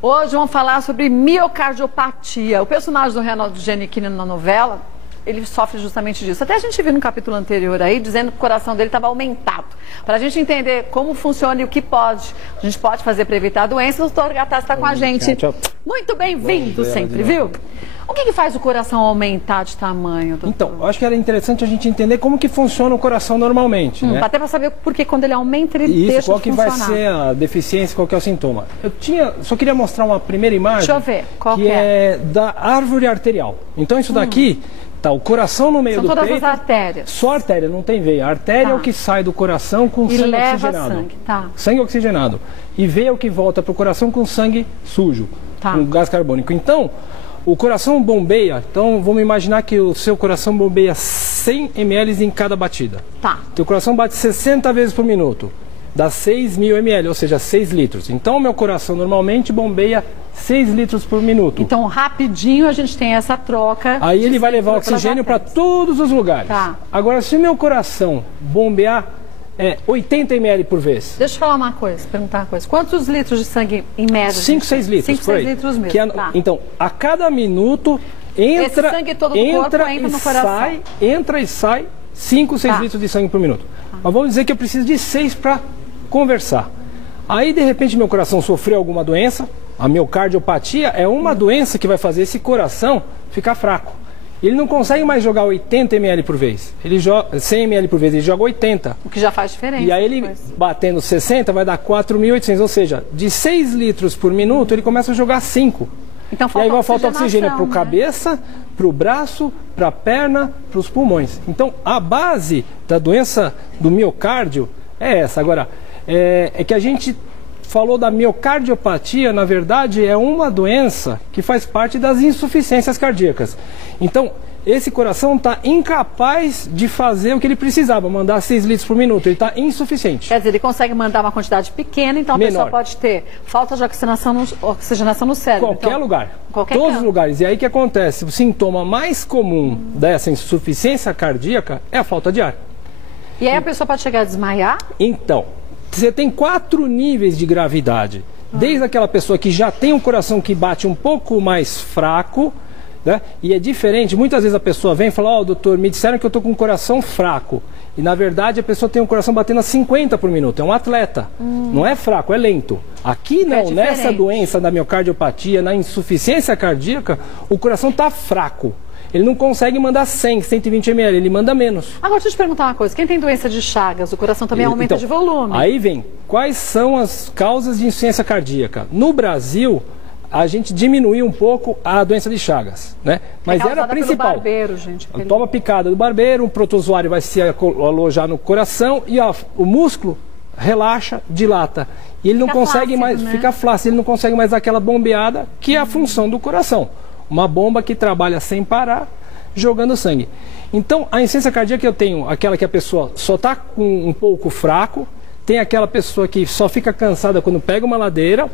Hoje vamos falar sobre miocardiopatia. O personagem do Reinaldo Giannichini na novela, ele sofre justamente disso. Até a gente viu no capítulo anterior aí, dizendo que o coração dele estava aumentado. Para a gente entender como funciona e o que a gente pode fazer para evitar a doença, o doutor Gattas está com a gente. Muito bem-vindo sempre, viu? O que faz o coração aumentar de tamanho, doutor? Então, eu acho que era interessante a gente entender como que funciona o coração normalmente, né? Até para saber por que quando ele aumenta, ele deixa de funcionar. Qual que vai ser a deficiência, qual que é o sintoma. Só queria mostrar uma primeira imagem. Deixa eu ver, qual que é da árvore arterial. Então isso daqui tá o coração no meio do peito. São todas as artérias. Só artéria, não tem veia. A artéria é o que sai do coração com sangue oxigenado. Sangue oxigenado. E veia é o que volta para o coração com sangue sujo, com gás carbônico. Então, o coração bombeia, então vamos imaginar que o seu coração bombeia 100 ml em cada batida. Teu coração bate 60 vezes por minuto, dá 6.000 ml, ou seja, 6 litros. Então o meu coração normalmente bombeia 6 litros por minuto. Então rapidinho a gente tem essa troca. Aí ele vai levar oxigênio para todos os lugares. Agora, se o meu coração bombear 80 ml por vez. Deixa eu falar uma coisa, perguntar uma coisa. Quantos litros de sangue em média? 5, 6 litros. 5, 6 litros mesmo. Então, a cada minuto entra, esse sangue todo do corpo entra no coração. Entra e sai 5, 6 litros de sangue por minuto. Mas vamos dizer que eu preciso de 6 para conversar. Aí, de repente, meu coração sofreu alguma doença. A miocardiopatia é uma doença que vai fazer esse coração ficar fraco. Ele não consegue mais jogar 80 ml por vez. Ele joga 100 ml por vez, ele joga 80. O que já faz diferença. E aí ele batendo 60 vai dar 4.800, ou seja, de 6 litros por minuto ele começa a jogar 5. Então e aí vai faltar oxigênio para a cabeça, para o braço, para a perna, para os pulmões. Então a base da doença do miocárdio é essa. Agora, é que a gente falou da miocardiopatia, na verdade, é uma doença que faz parte das insuficiências cardíacas. Então, esse coração está incapaz de fazer o que ele precisava, mandar 6 litros por minuto. Ele está insuficiente. Quer dizer, ele consegue mandar uma quantidade pequena, então a pessoa pode ter falta de oxigenação no cérebro. Qualquer lugar. Todos os lugares. E aí o que acontece? O sintoma mais comum dessa insuficiência cardíaca é a falta de ar. E aí a pessoa pode chegar a desmaiar? Então, você tem 4 níveis de gravidade. Desde aquela pessoa que já tem um coração que bate um pouco mais fraco, né? E é diferente, muitas vezes a pessoa vem e fala, doutor, me disseram que eu estou com um coração fraco. E na verdade a pessoa tem um coração batendo a 50 por minuto, é um atleta. Não é fraco, é lento. Aqui não, nessa doença da miocardiopatia, na insuficiência cardíaca, o coração está fraco. Ele não consegue mandar 100, 120 ml, ele manda menos. Agora, deixa eu te perguntar uma coisa. Quem tem doença de Chagas, o coração também aumenta de volume. Aí vem, quais são as causas de insuficiência cardíaca? No Brasil, a gente diminuiu um pouco a doença de Chagas, né? Mas era a principal. Pelo barbeiro, gente. Toma picada do barbeiro, um protozoário vai se alojar no coração e o músculo relaxa, dilata. E ele não consegue mais, fica flácido, ele não consegue mais dar aquela bombeada que é a função do coração. Uma bomba que trabalha sem parar, jogando sangue. Então, a insuficiência cardíaca eu tenho aquela que a pessoa só está com um pouco fraco, tem aquela pessoa que só fica cansada quando pega uma ladeira,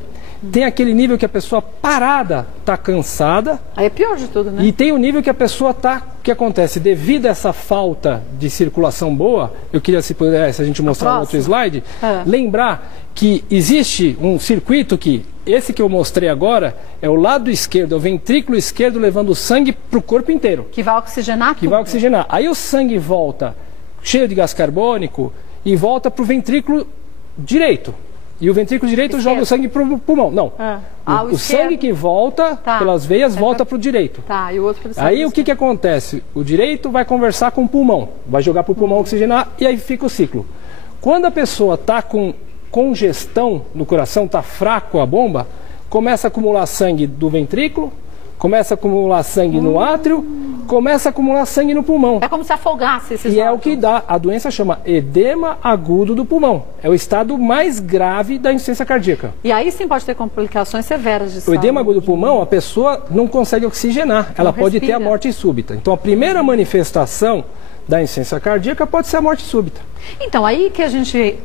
tem aquele nível que a pessoa parada está cansada. Aí é pior de tudo, né? E tem o nível que a pessoa está... O que acontece? Devido a essa falta de circulação boa, eu queria, se pudesse, a gente mostrar no outro slide, lembrar que existe um circuito que... Esse que eu mostrei agora é o lado esquerdo, é o ventrículo esquerdo levando o sangue para o corpo inteiro. Que vai oxigenar tudo. Que vai oxigenar. Aí o sangue volta cheio de gás carbônico e volta para o ventrículo direito. E o ventrículo direito joga o sangue para o pulmão. Não. O sangue que volta pelas veias volta para o direito. E o outro aí o que acontece? O direito vai conversar com o pulmão, vai jogar para o pulmão oxigenar e aí fica o ciclo. Quando a pessoa está com congestão no coração, está fraco a bomba, começa a acumular sangue do ventrículo, começa a acumular sangue no átrio, começa a acumular sangue no pulmão. É como se afogasse esses órgãos. E é o que dá, a doença chama edema agudo do pulmão. É o estado mais grave da insuficiência cardíaca. E aí sim pode ter complicações severas de saúde. O edema agudo do pulmão, a pessoa não consegue oxigenar, ela pode ter a morte súbita. Então a primeira manifestação da insuficiência cardíaca pode ser a morte súbita. Então, aí que a gente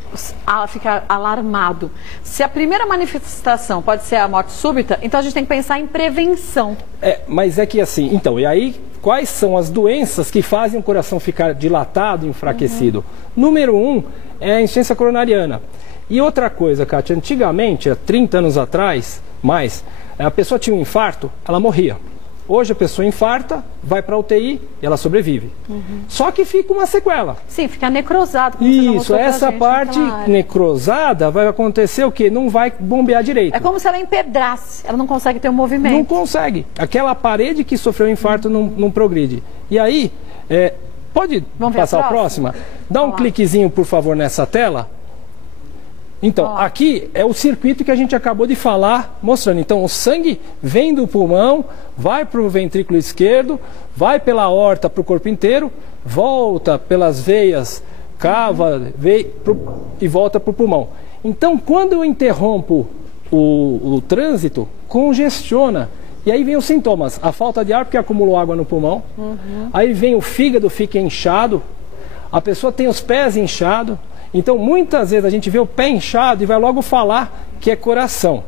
fica alarmado. Se a primeira manifestação pode ser a morte súbita, então a gente tem que pensar em prevenção. Mas é que assim, então, e aí quais são as doenças que fazem o coração ficar dilatado, enfraquecido? Número 1 é a insuficiência coronariana. E outra coisa, Kátia, antigamente, há 30 anos atrás, Mas a pessoa tinha um infarto, ela morria. Hoje a pessoa infarta, vai para a UTI e ela sobrevive. Só que fica uma sequela. Sim, fica necrosado. Isso, essa parte necrosada vai acontecer o quê? Não vai bombear direito. É como se ela empedrasse, ela não consegue ter um movimento. Não consegue. Aquela parede que sofreu um infarto não progride. E aí, pode passar a próxima? Dá um cliquezinho, por favor, nessa tela. Então, aqui é o circuito que a gente acabou de falar, mostrando. Então, o sangue vem do pulmão, vai para o ventrículo esquerdo, vai pela aorta para o corpo inteiro, volta pelas veias, cava e volta para o pulmão. Então, quando eu interrompo o trânsito, congestiona. E aí vem os sintomas. A falta de ar, porque acumulou água no pulmão. Aí vem o fígado, fica inchado. A pessoa tem os pés inchados. Então, muitas vezes a gente vê o pé inchado e vai logo falar que é coração.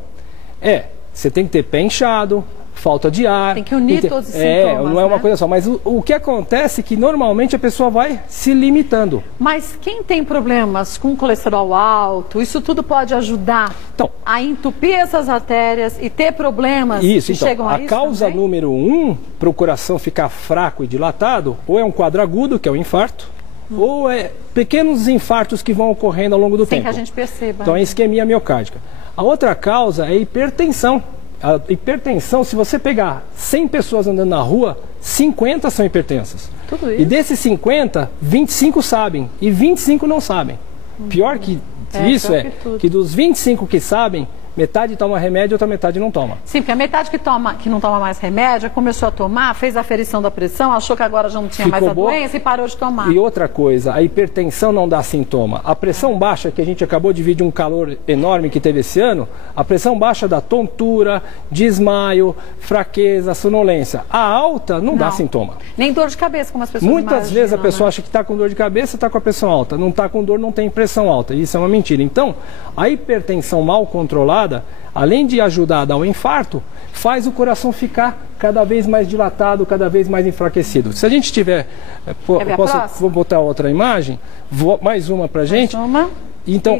Você tem que ter pé inchado, falta de ar. Tem que unir todos os sintomas, não é uma coisa só. Mas o que acontece é que normalmente a pessoa vai se limitando. Mas quem tem problemas com colesterol alto, isso tudo pode ajudar a entupir essas artérias e ter problemas que chegam a isso. A causa também? Número 1 para o coração ficar fraco e dilatado, ou é um quadro agudo, que é o infarto, ou é pequenos infartos que vão ocorrendo ao longo do tempo. Sem que a gente perceba. Então é isquemia miocárdica. A outra causa é hipertensão. A hipertensão, se você pegar 100 pessoas andando na rua, 50 são hipertensas. Tudo isso. E desses 50, 25 sabem e 25 não sabem. Pior que isso que dos 25 que sabem, metade toma remédio e outra metade não toma. Sim, porque a metade que não toma mais remédio começou a tomar, fez a aferição da pressão, achou que agora já não tinha mais a doença e parou de tomar. E outra coisa, a hipertensão não dá sintoma. A pressão baixa, que a gente acabou de vir de um calor enorme que teve esse ano, a pressão baixa dá tontura, desmaio, fraqueza, sonolência. A alta não dá sintoma. Nem dor de cabeça, como as pessoas Muitas vezes a pessoa acha que está com dor de cabeça, está com a pressão alta. Não está com dor, não tem pressão alta. Isso é uma mentira. Então, a hipertensão mal controlada, além de ajudar a dar um infarto, faz o coração ficar cada vez mais dilatado, cada vez mais enfraquecido. Se a gente tiver... vou botar outra imagem, mais uma pra gente. Então,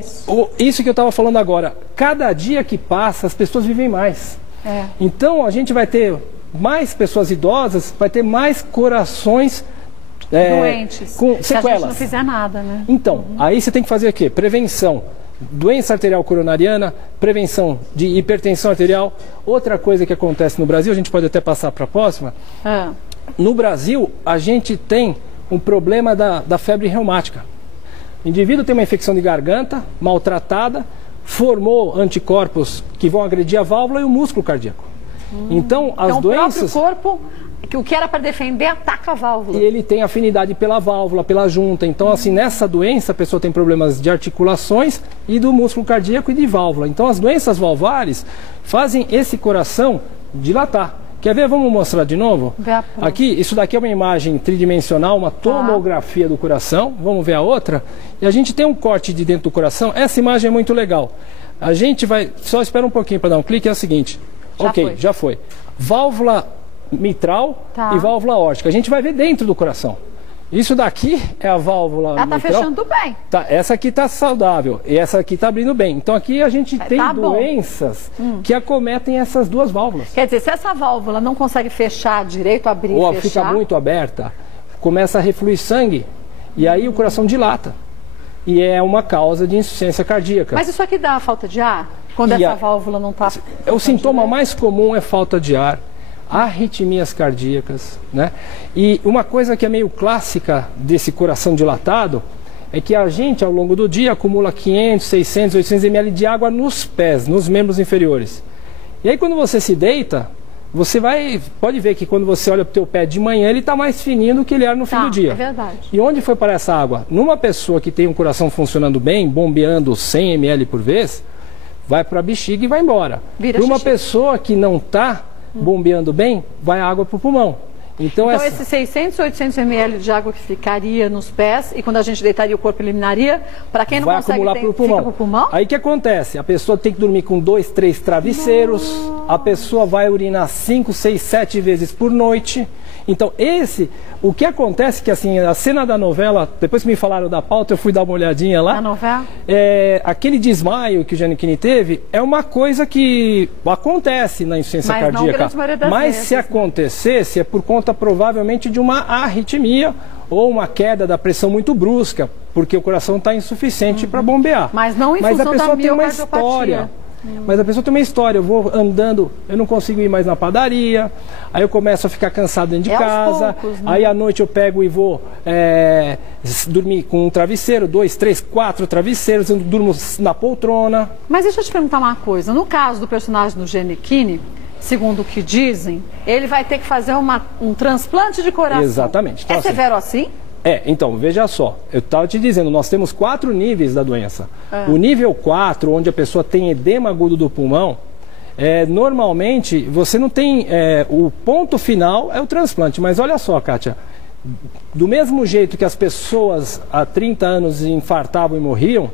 isso que eu estava falando agora, cada dia que passa, as pessoas vivem mais. Então, a gente vai ter mais pessoas idosas, vai ter mais corações doentes, com sequelas. Se a gente não fizer nada, né? Então, aí você tem que fazer o quê? Prevenção. Doença arterial coronariana, prevenção de hipertensão arterial. Outra coisa que acontece no Brasil, a gente pode até passar para a próxima. No Brasil, a gente tem um problema da febre reumática. O indivíduo tem uma infecção de garganta, maltratada, formou anticorpos que vão agredir a válvula e o músculo cardíaco. Então, as doenças... o próprio corpo... O que era para defender ataca a válvula. E ele tem afinidade pela válvula, pela junta. Então, assim, nessa doença, a pessoa tem problemas de articulações e do músculo cardíaco e de válvula. Então, as doenças valvares fazem esse coração dilatar. Quer ver? Vamos mostrar de novo? Aqui, isso daqui é uma imagem tridimensional, uma tomografia do coração. Vamos ver a outra. E a gente tem um corte de dentro do coração. Essa imagem é muito legal. A gente vai... Só espera um pouquinho para dar um clique. É o seguinte. Já foi. Válvula mitral e válvula aórtica. A gente vai ver dentro do coração. Isso daqui é a válvula mitral. Ela está fechando bem. Essa aqui está saudável e essa aqui está abrindo bem. Então aqui a gente tem doenças que acometem essas duas válvulas. Quer dizer, se essa válvula não consegue fechar direito, abrir ou e fechar... fica muito aberta, começa a refluir sangue e aí o coração dilata. E é uma causa de insuficiência cardíaca. Mas isso aqui dá falta de ar? Quando essa válvula não está... O sintoma mais comum é falta de ar. Arritmias cardíacas, né? E uma coisa que é meio clássica desse coração dilatado é que a gente, ao longo do dia, acumula 500, 600, 800 ml de água nos pés, nos membros inferiores. E aí, quando você se deita, você pode ver que quando você olha para o teu pé de manhã, ele está mais fininho do que ele era no fim do dia. É verdade. E onde foi parar essa água? Numa pessoa que tem um coração funcionando bem, bombeando 100 ml por vez, vai para a bexiga e vai embora. Para uma pessoa que não está bombeando bem, vai água para o pulmão. Então esses 600, 800 ml de água que ficaria nos pés e quando a gente deitaria o corpo eliminaria, para quem não consegue acumular para o pulmão. Fica pro pulmão? Aí o que acontece? A pessoa tem que dormir com 2, 3 travesseiros, a pessoa vai urinar 5, 6, 7 vezes por noite Então, o que acontece que, assim, a cena da novela, depois que me falaram da pauta, eu fui dar uma olhadinha lá. Na novela? Aquele desmaio que o Giannichini teve é uma coisa que acontece na insuficiência cardíaca. Mas se acontecesse, é por conta, provavelmente, de uma arritmia ou uma queda da pressão muito brusca, porque o coração está insuficiente para bombear. Mas não em função da miocardiopatia. Mas a pessoa tem uma história, eu vou andando, eu não consigo ir mais na padaria, aí eu começo a ficar cansado dentro de casa, poucos, né? Aí à noite eu pego e vou dormir com um travesseiro, 2, 3, 4 travesseiros, eu durmo na poltrona. Mas deixa eu te perguntar uma coisa, no caso do personagem do Giannichini, segundo o que dizem, ele vai ter que fazer um transplante de coração. Exatamente. Então, severo assim? Então, veja só, eu estava te dizendo, nós temos 4 níveis da doença. O nível 4, onde a pessoa tem edema agudo do pulmão, normalmente você não tem, o ponto final é o transplante. Mas olha só, Kátia, do mesmo jeito que as pessoas há 30 anos infartavam e morriam,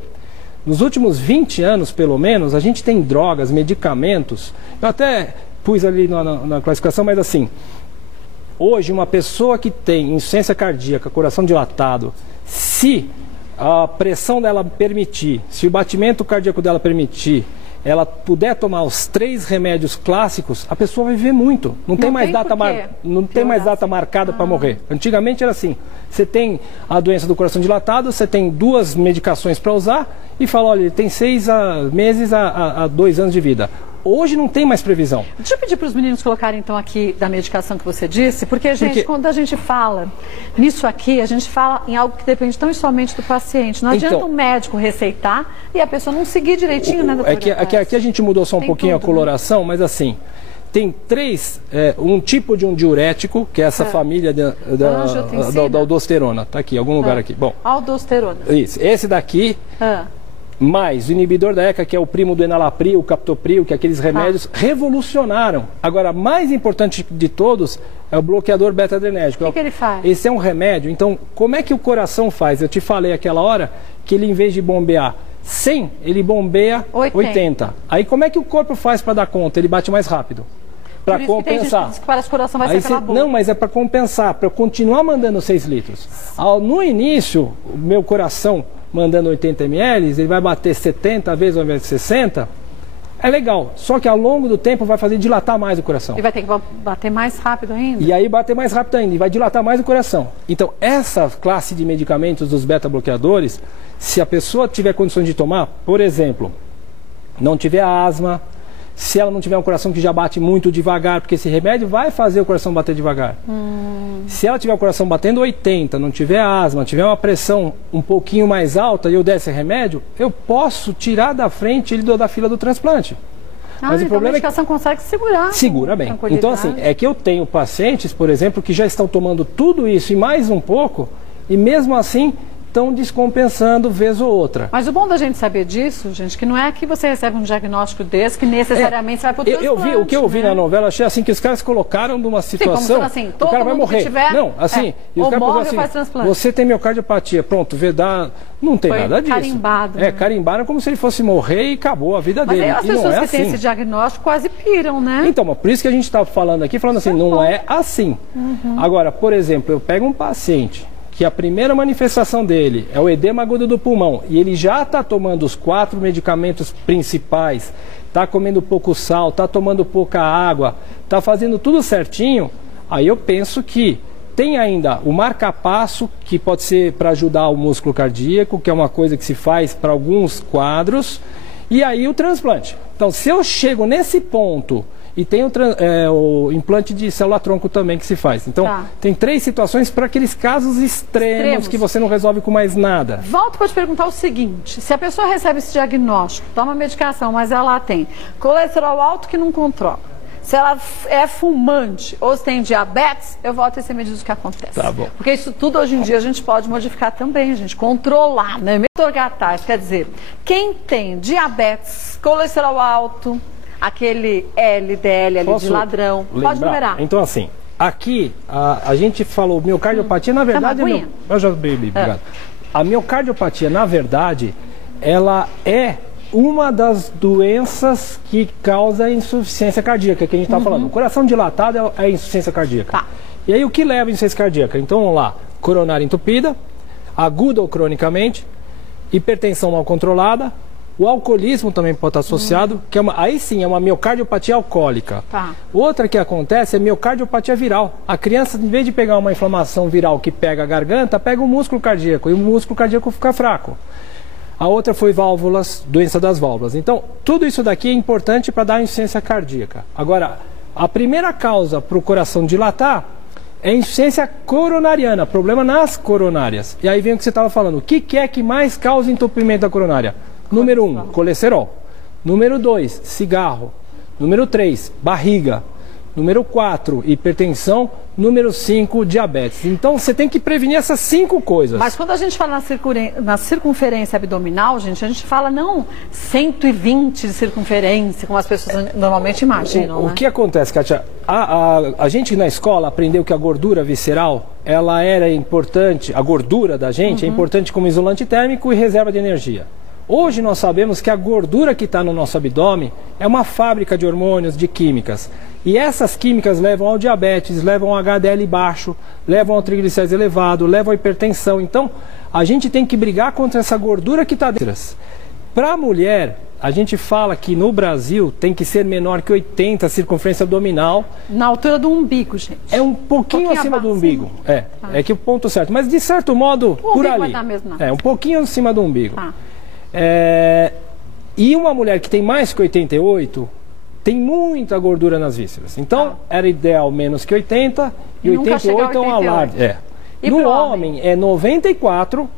nos últimos 20 anos, pelo menos, a gente tem drogas, medicamentos, eu até pus ali na classificação, mas assim... Hoje, uma pessoa que tem insuficiência cardíaca, coração dilatado, se a pressão dela permitir, se o batimento cardíaco dela permitir, ela puder tomar os 3 remédios clássicos, a pessoa vai viver muito. Não tem mais data marcada para morrer. Antigamente era assim, você tem a doença do coração dilatado, você tem 2 medicações para usar e fala, olha, ele tem 6 meses a 2 anos de vida. Hoje não tem mais previsão. Deixa eu pedir para os meninos colocarem então aqui da medicação que você disse, porque, gente, quando a gente fala nisso aqui, a gente fala em algo que depende tão e somente do paciente. Não adianta um médico receitar e a pessoa não seguir direitinho, né, doutora? Aqui a gente mudou só um pouquinho a coloração, mas assim, tem 3, um tipo de um diurético, que é essa família da aldosterona. Está aqui, em algum lugar aqui. Bom, aldosterona. Isso. Esse daqui... Mais o inibidor da ECA, que é o primo do enalapril, o captopril, que aqueles remédios revolucionaram. Agora, mais importante de todos é o bloqueador beta-adrenérgico. O que ele faz? Esse é um remédio. Então, como é que o coração faz? Eu te falei aquela hora que ele, em vez de bombear 100, ele bombeia 80. Aí, como é que o corpo faz para dar conta? Ele bate mais rápido. Para compensar. Que parece que o coração vai ser pela boca. Não, mas é para compensar, para eu continuar mandando 6 litros. No início, o meu coração... mandando 80 ml, ele vai bater 70 vezes ao invés de 60, é legal. Só que ao longo do tempo vai fazer dilatar mais o coração. E vai ter que bater mais rápido ainda. E aí bater mais rápido ainda, e vai dilatar mais o coração. Então, essa classe de medicamentos dos beta-bloqueadores, se a pessoa tiver condições de tomar, por exemplo, não tiver asma, se ela não tiver um coração que já bate muito devagar, porque esse remédio vai fazer o coração bater devagar. Se ela tiver o coração batendo 80, não tiver asma, tiver uma pressão um pouquinho mais alta e eu der esse remédio, eu posso tirar da frente ele da fila do transplante. Mas o problema a medicação consegue segurar. Segura bem. Então, assim, é que eu tenho pacientes, por exemplo, que já estão tomando tudo isso e mais um pouco, e mesmo assim... estão descompensando vez ou outra. Mas o bom da gente saber disso, gente, que não é que você recebe um diagnóstico desse que necessariamente você vai para o transplante. O que eu vi na novela, achei assim que os caras colocaram numa situação, assim, o cara vai morrer. Tiver, não, assim, e os caras morre assim, ou faz transplante. Você tem miocardiopatia, pronto, não tem nada disso. Carimbado. Carimbaram como se ele fosse morrer e acabou a vida dele. Mas as pessoas que têm esse diagnóstico quase piram, né? Então, mas por isso que a gente está falando aqui, falando assim, não é assim. Agora, por exemplo, eu pego um paciente que a primeira manifestação dele é o edema agudo do pulmão e ele já está tomando os 4 medicamentos principais, está comendo pouco sal, está tomando pouca água, está fazendo tudo certinho, aí eu penso que tem ainda o marca-passo, que pode ser para ajudar o músculo cardíaco, que é uma coisa que se faz para alguns quadros, e aí o transplante. Então, se eu chego nesse ponto... E tem o implante de célula-tronco também que se faz. Então, tem 3 situações para aqueles casos extremos que você não resolve com mais nada. Volto para te perguntar o seguinte, se a pessoa recebe esse diagnóstico, toma medicação, mas ela tem colesterol alto que não controla, se ela é fumante ou se tem diabetes, eu volto a ser medido o que acontece. Tá bom. Porque isso tudo hoje em dia a gente pode modificar também, gente, controlar, né? Doutor Gataz, quer dizer, quem tem diabetes, colesterol alto... aquele LDL ali de ladrão. Pode numerar. Então, assim, aqui a gente falou miocardiopatia, na verdade... Eu já bebi, obrigado. A miocardiopatia, na verdade, ela é uma das doenças que causa insuficiência cardíaca, que a gente está falando. O coração dilatado é a insuficiência cardíaca. E aí o que leva a insuficiência cardíaca? Então vamos lá, coronária entupida, aguda ou cronicamente, hipertensão mal controlada, o alcoolismo também pode estar associado, que aí sim é uma miocardiopatia alcoólica. Tá. Outra que acontece é miocardiopatia viral. A criança, em vez de pegar uma inflamação viral que pega a garganta, pega o músculo cardíaco e o músculo cardíaco fica fraco. A outra foi válvulas, doença das válvulas. Então, tudo isso daqui é importante para dar insuficiência cardíaca. Agora, a primeira causa para o coração dilatar é insuficiência coronariana, problema nas coronárias. E aí vem o que você estava falando. O que é que mais causa entupimento da coronária? Número 1, colesterol. Número 2, cigarro. Número 3, barriga. Número 4, hipertensão. Número 5, diabetes. Então você tem que prevenir essas 5 coisas. Mas quando a gente fala na circunferência abdominal, gente, a gente fala não 120 de circunferência, como as pessoas normalmente imaginam. O que acontece, Kátia? A gente na escola aprendeu que a gordura visceral, ela era importante, a gordura da gente é importante como isolante térmico e reserva de energia. Hoje nós sabemos que a gordura que está no nosso abdômen é uma fábrica de hormônios, de químicas. E essas químicas levam ao diabetes, levam ao HDL baixo, levam ao triglicérides elevado, levam à hipertensão. Então, a gente tem que brigar contra essa gordura que está dentro. Para a mulher, a gente fala que no Brasil tem que ser menor que 80 a circunferência abdominal. Na altura do umbigo, gente. É um pouquinho acima do umbigo. É que o ponto certo. Mas de certo modo, por ali. Vai dar mesmo, não. Um pouquinho acima do umbigo. E uma mulher que tem mais que 88 tem muita gordura nas vísceras. Então, era ideal menos que 80 e 88 é um alarde. No homem é 94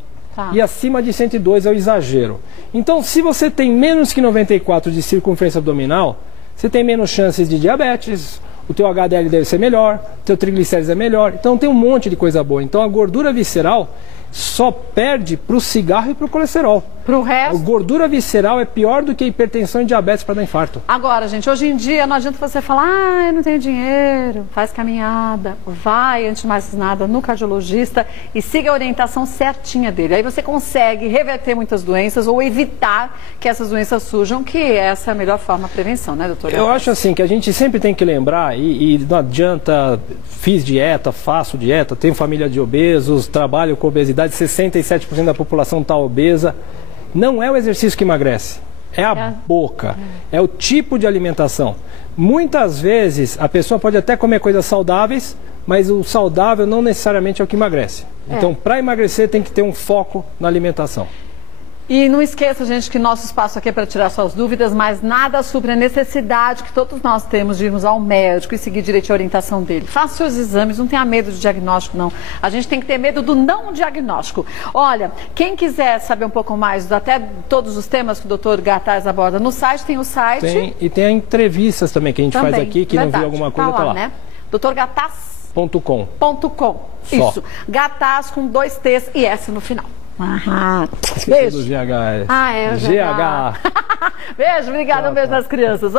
e acima de 102 é o exagero. Então, se você tem menos que 94 de circunferência abdominal, você tem menos chances de diabetes, o teu HDL deve ser melhor, o teu triglicérides é melhor. Então, tem um monte de coisa boa. Então, a gordura visceral só perde para o cigarro e para o colesterol. Para o resto? A gordura visceral é pior do que a hipertensão e diabetes para dar infarto. Agora, gente, hoje em dia não adianta você falar, eu não tenho dinheiro, faz caminhada, vai, antes de mais nada, no cardiologista e siga a orientação certinha dele. Aí você consegue reverter muitas doenças ou evitar que essas doenças surjam, que essa é a melhor forma de prevenção, né, doutor? Eu acho assim, que a gente sempre tem que lembrar, e não adianta, fiz dieta, faço dieta, tenho família de obesos, trabalho com obesidade, 67% da população está obesa. Não é o exercício que emagrece, é a boca, é o tipo de alimentação. Muitas vezes a pessoa pode até comer coisas saudáveis, mas o saudável não necessariamente é o que emagrece. Então, para emagrecer tem que ter um foco na alimentação. E não esqueça, gente, que nosso espaço aqui é para tirar suas dúvidas, mas nada supre a necessidade que todos nós temos de irmos ao médico e seguir direito a orientação dele. Faça seus exames, não tenha medo de diagnóstico, não. A gente tem que ter medo do não diagnóstico. Olha, quem quiser saber um pouco mais, até todos os temas que o doutor Gataz aborda no site, tem o site. Tem, e tem entrevistas também que a gente faz aqui, que não viu alguma coisa, tá lá. Né? doutorgataz.com. Isso, Gataz com 2 T's e S no final. Beijo. Do GH. É o GH. Beijo, obrigada, um beijo nas crianças.